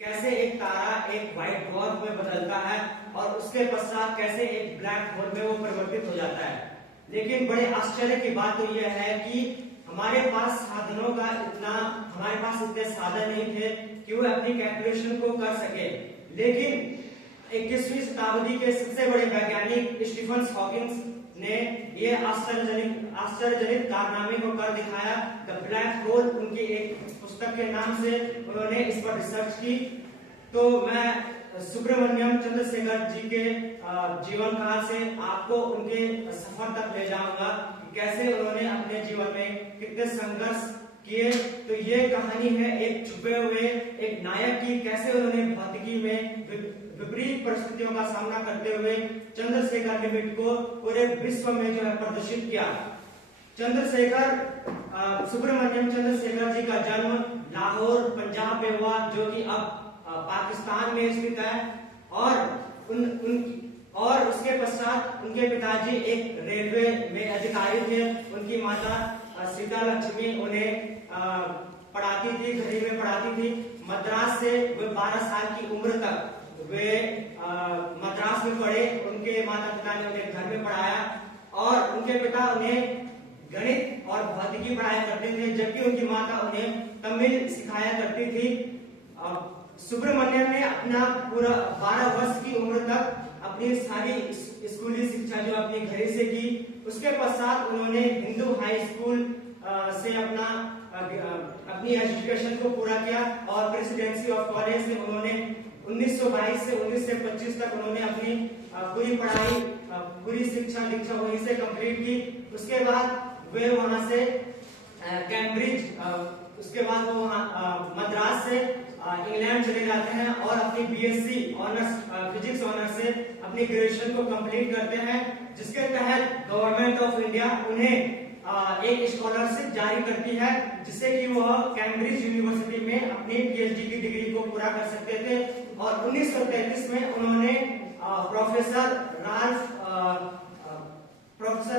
कैसे एक तारा एक व्हाइट ड्वार्फ में बदलता है और उसके पश्चात कैसे एक ब्लैक होल में वो परिवर्तित हो जाता है। लेकिन बड़े आश्चर्य की बात तो यह है कि हमारे पास हमारे पास इतने साधन नहीं थे कि वो अपनी कैलकुलेशन को कर सके। लेकिन 21वीं शताब्दी के सबसे बड़े वैज्ञानिक स्टीफन हॉकिंग ने ये आश्चर्यजनक कारनामे को कर दिखाया। द ब्लैक होल उनकी एक पुस्तक के नाम से उन्होंने इस पर रिसर्च की। तो मैं सुब्रमण्यम चंद्रशेखर जी के जीवन काल से आपको उनके सफर तक ले जाऊंगा, कैसे उन्होंने अपने जीवन में कितने संघर्ष किए। तो ये कहानी है एक छुपे हुए एक नायक की, कैसे उन्होंने भौतिकी में विपरीत परिस्थितियों का सामना करते हुए चंद्रशेखर लिमिट को पूरे विश्व में जो है प्रदर्शित किया। सुब्रमण्यम चंद्रशेखर जी का जन्म लाहौर पंजाब में हुआ, जो कि अब पाकिस्तान में स्थित है। और उसके पश्चात उनके पिताजी एक रेलवे में अधिकारी थे। उनकी माता सीता लक्ष्मी उन्हें पढ़ाती थी, घड़ी में पढ़ाती थी। मद्रास से वे 12 साल की उम्र तक वे मद्रास में पढ़े। उनके माता पिता ने उन्हें घर में पढ़ाया और उनके पिता उन्हें गणित और भौतिकी पढ़ाया करते थे, जबकि उनकी माता उन्हें तमिल सिखाया करती थी। सुब्रमण्यम ने अपना पूरा 12 वर्ष की उम्र तक अपनी सारी स्कूली शिक्षा जो अपनी घरे से की। उसके पश्चात उन्होंने हिंदू हाई स्कूल से अपनी एजुकेशन को पूरा किया और प्रेसिडेंसी ऑफ कॉलेज से उन्होंने 1922 से 1925 तक उन्होंने अपनी पूरी पढ़ाई पूरी शिक्षा दीक्षा वहीं से कंप्लीट की। उसके बाद वे वहां से कैम्ब्रिज उसके बाद वो मद्रास से इंग्लैंड चले जाते हैं और अपनी बीएससी ऑनर्स फिजिक्स ऑनर्स से अपनी ग्रेजुएशन को कंप्लीट करते हैं, जिसके तहत गवर्नमेंट ऑफ इंडिया उन्हें एक स्कॉलरशिप जारी करती है, जिससे कि वह कैम्ब्रिज यूनिवर्सिटी में अपनी पीएचडी की डिग्री को पूरा कर सकते थे। और 1933 में उन्होंने प्रोफेसर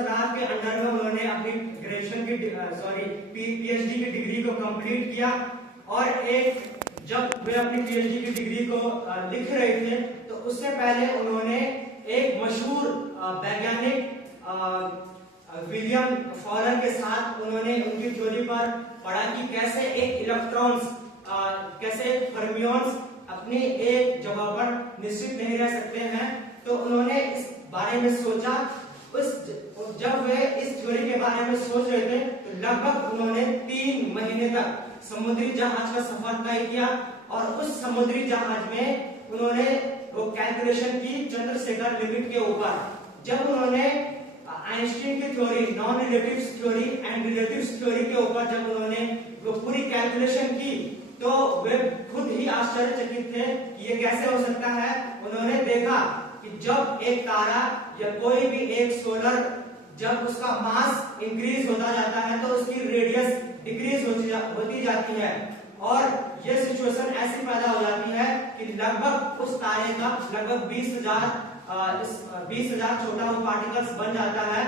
राज के अंडर में उन्होंने अपनी ग्रेजुएशन की पीएचडी की डिग्री को कंप्लीट किया। और जब वे अपनी पीएचडी की डिग्री को लिख रहे थे, तो उससे पहले उन्होंने एक मशहूर वैज्ञानिक विलियम फॉलर के साथ उन्होंने उनकी थ्योरी पर पढ़ा कि कैसे एक इलेक्ट्रॉन्स कैसे फर्मियंस अपनी एक जगह पर निश्चित नहीं रह सकते हैं। तो उन्होंने इस बारे में सोचा। जब वे इस थ्योरी के बारे में सोच रहे थे, तो लगभग उन्होंने 3 महीने तक समुद्री जहाज का सफर तय किया और उस समुद्री जहाज में उन्होंने वो कैलकुलेशन की चंद्रशेखर लिमिट के ऊपर। जब उन्होंने आइंस्टीन की theory, non relatives theory and relatives theory के ऊपर जब उन्होंने वो पूरी कैलकुलेशन की, तो वे खुद ही आश्चर्यचकित थे कि ये कैसे हो सकता है। उन्होंने देखा कि जब एक तारा या कोई भी एक सोलर, जब उसका मास इंक्रीज होता जाता है तो उसकी रेडियस डिक्रीज होती जाती है। और ये सिचुएशन ऐसी पैदा हो जाती है कि लगभग उस तारे का लगभग 20,000 छोटा वो पार्टिकल्स बन जाता है।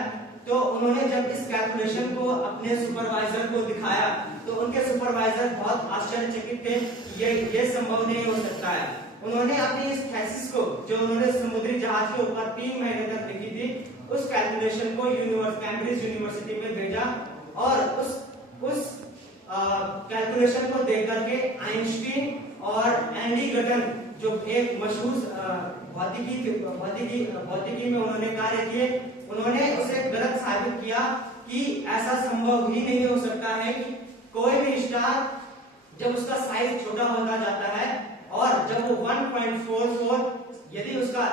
तो उन्होंने जब इस कैलकुलेशन को अपने सुपरवाइजर को दिखाया, तो उनके सुपरवाइजर बहुत आश्चर्यचकित थे, ये संभव नहीं हो सकता है। उन्होंने अपनी इस थीसिस को, जो उन्होंने समुद्री जहाज के ऊपर 3 महीने तक लिखी थी, उस कैलकुलेशन को कैम्ब्रिज यूनिवर्सिटी में भेजा। और उस कैलकुलेशन को देख करके आइंस्टीन और एंडी गटन, जो एक मशहूर भौतिकी में उन्होंने कार्य किए, उन्होंने उसे गलत साबित किया कि ऐसा संभव ही नहीं हो सकता है कि कोई भी स्टार जब उसका साइज छोटा होता जाता है और जब वो 1.44 यदि उसका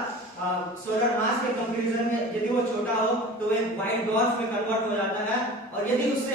सोलर मास के कंपैरिजन में यदि वो छोटा हो, तो वो एक व्हाइट ड्वार्फ में कन्वर्ट हो जाता है। और यदि उससे